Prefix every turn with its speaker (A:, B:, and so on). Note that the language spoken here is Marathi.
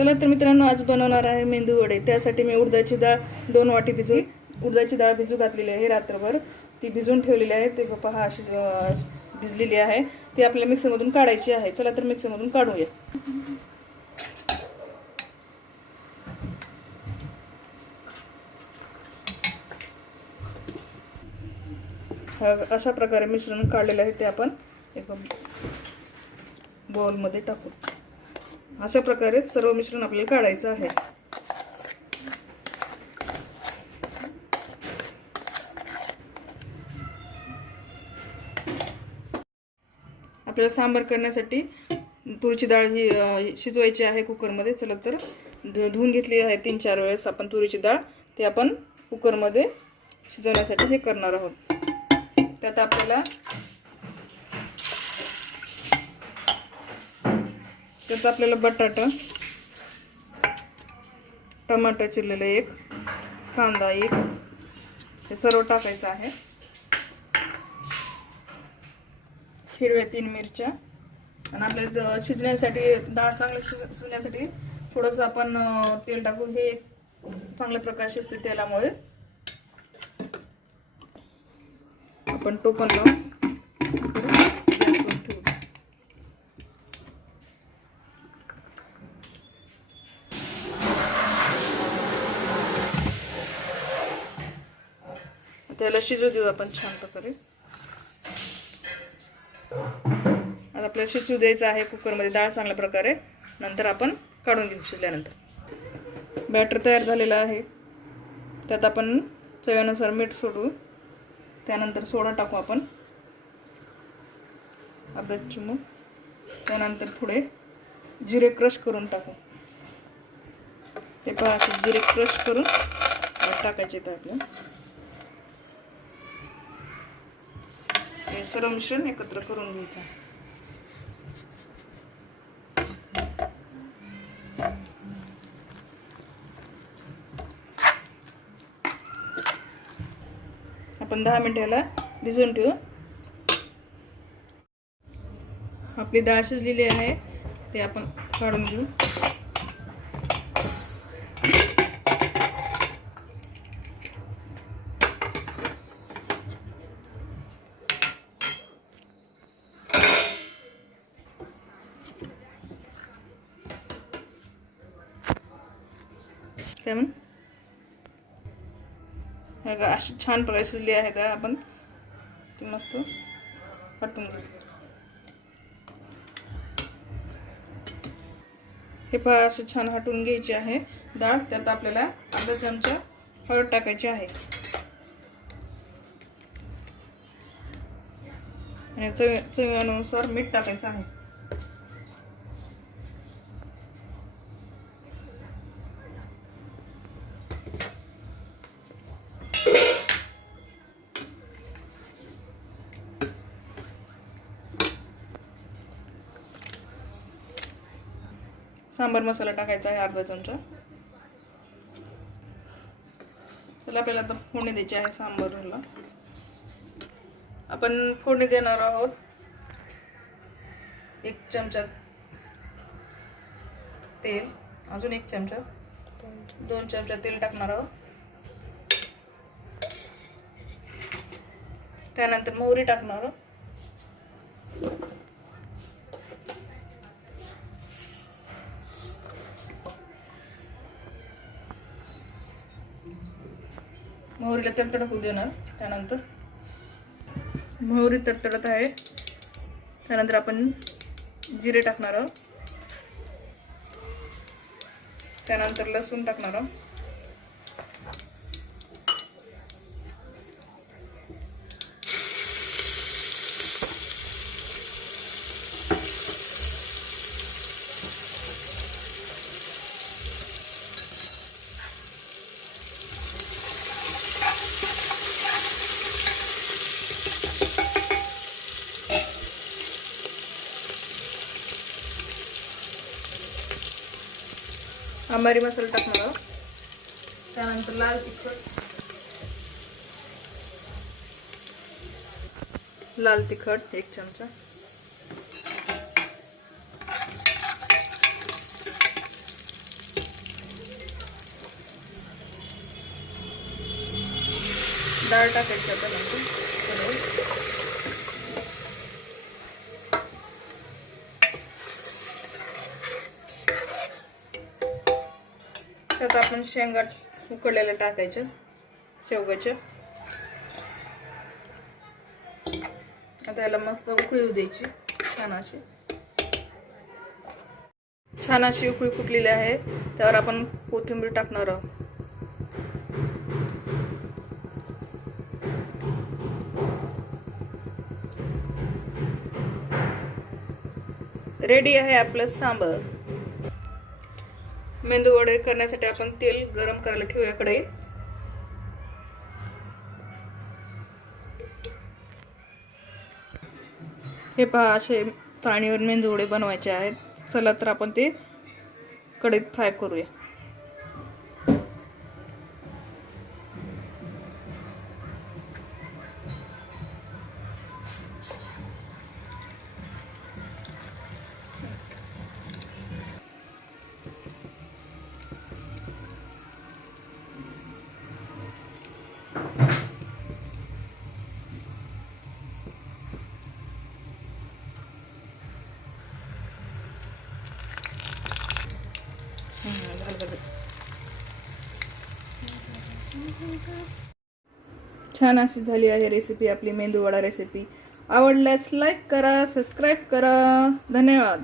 A: चला तर मित्रांनो आज बनवणार आहे मेंदू वडे. त्यासाठी मी उडदाची डाळ दोन वाटी भिजून उडदाची डाळ भिजू घातलेली आहे रात्रभर. ती भिजून ठेवलेली आहे. ते पहा अशी भिजलेली आहे. ती आपल्याला मिक्सरमधून काढायची आहे. चला तर मिक्सरमधून काढूया. अशा प्रकारे मिश्रण काढलेलं आहे ते आपण. एका बॉलमध्ये टाकू. अशा प्रकारे सर्व मिश्रण आपल्याला काढायचं आहे. आपल्याला सांबार करण्यासाठी तुरीची डाळ ही शिजवायची आहे कुकरमध्ये. चला तर धु- धुवून घेतली आहे तीन चार वेळेस आपण तुरीची डाळ. ते आपण कुकरमध्ये शिजवण्यासाठी हे करणार आहोत. त्यात आपल्याला त्यात आपल्याला बटाटा टमाटर चिरलेलं एक कांदा एक हे सर्व टाकायचं आहे. हिरव्या तीन मिरच्या. आणि आपल्या शिजण्यासाठी डाळ चांगली शिजण्यासाठी थोडंसं आपण तेल टाकू हे एक चांगल्या प्रकारे शिजते तेलामुळे. आपण टोपण लावून गॅसवर ठेवू त्याला शिजू देऊ आपण छान प्रकारे आता आपल्याला शिजू द्यायचं आहे कुकरमध्ये डाळ चांगल्या प्रकारे. नंतर आपण काढून घेऊ शिजल्यानंतर. बॅटर तयार झालेलं आहे. त्यात आपण चवीनुसार मीठ सोडू. त्यानंतर सोडा टाकू आपण. अर्धा चिमू त्यानंतर थोडे जिरे क्रश करून टाकू. ते पहा असे जिरे क्रश करून टाकायचे आहेत आपल्याला हे सर्व मिश्रण एकत्र करून घ्यायचं. आपण दहा मिनिटं याला भिजवून ठेवू. आपली डाळ शिजलेली आहे ते आपण काढून घेऊ. ठेवून हे बघा, अशी छान प्रकारे शिजली आहे तर आपण. ती मस्त वाटून घेऊ. हे पहा असे छान हटवून घ्यायची आहे डाळ. त्यात आपल्याला अर्धा चमचा हळद टाकायची आहे. आणि चवी चवीनुसार मीठ टाकायचं आहे. सांबार मसाला टाकायचा आहे अर्धा चमचा. चला आपल्याला आता फोडणी द्यायची आहे सांबारला आपण फोडणी देणार आहोत. एक चमचा तेल अजून एक चमचा. दोन चमचा तेल टाकणार आहोत. त्यानंतर मोहरी टाकणार आहोत. मोहरीला तडतड होऊ देणार त्यानंतर मोहरी तडतडत आहे. त्यानंतर आपण जिरे टाकणार आहोत. त्यानंतर लसूण टाकणार आहोत. आंबारी मसाला टाकणार आहोत. त्यानंतर लाल तिखट. लाल तिखट एक चमचा. डाळ टाकायची आता नंतर. त्यात आपण शेंगा उकडलेल्या टाकायच्या शेवगाच्या आता याला मस्त उकळी द्यायची छान अशी. छान अशी उकळी फुटलेली आहे त्यावर आपण कोथिंबीर टाकणार आहोत. रेडी आहे आपलं सांबर. मेंदू वडे करण्यासाठी आपण तेल गरम करायला ठेवूया कडे हे पहा असे चाळणीवर मेंदू वडे बनवायचे आहेत. चला तर आपण ते कढईत फ्राय करूया. छान अशी झाली आहे रेसिपी आपली मेंदूवडा रेसिपी आवडल्यास लाईक करा सबस्क्राईब करा. धन्यवाद.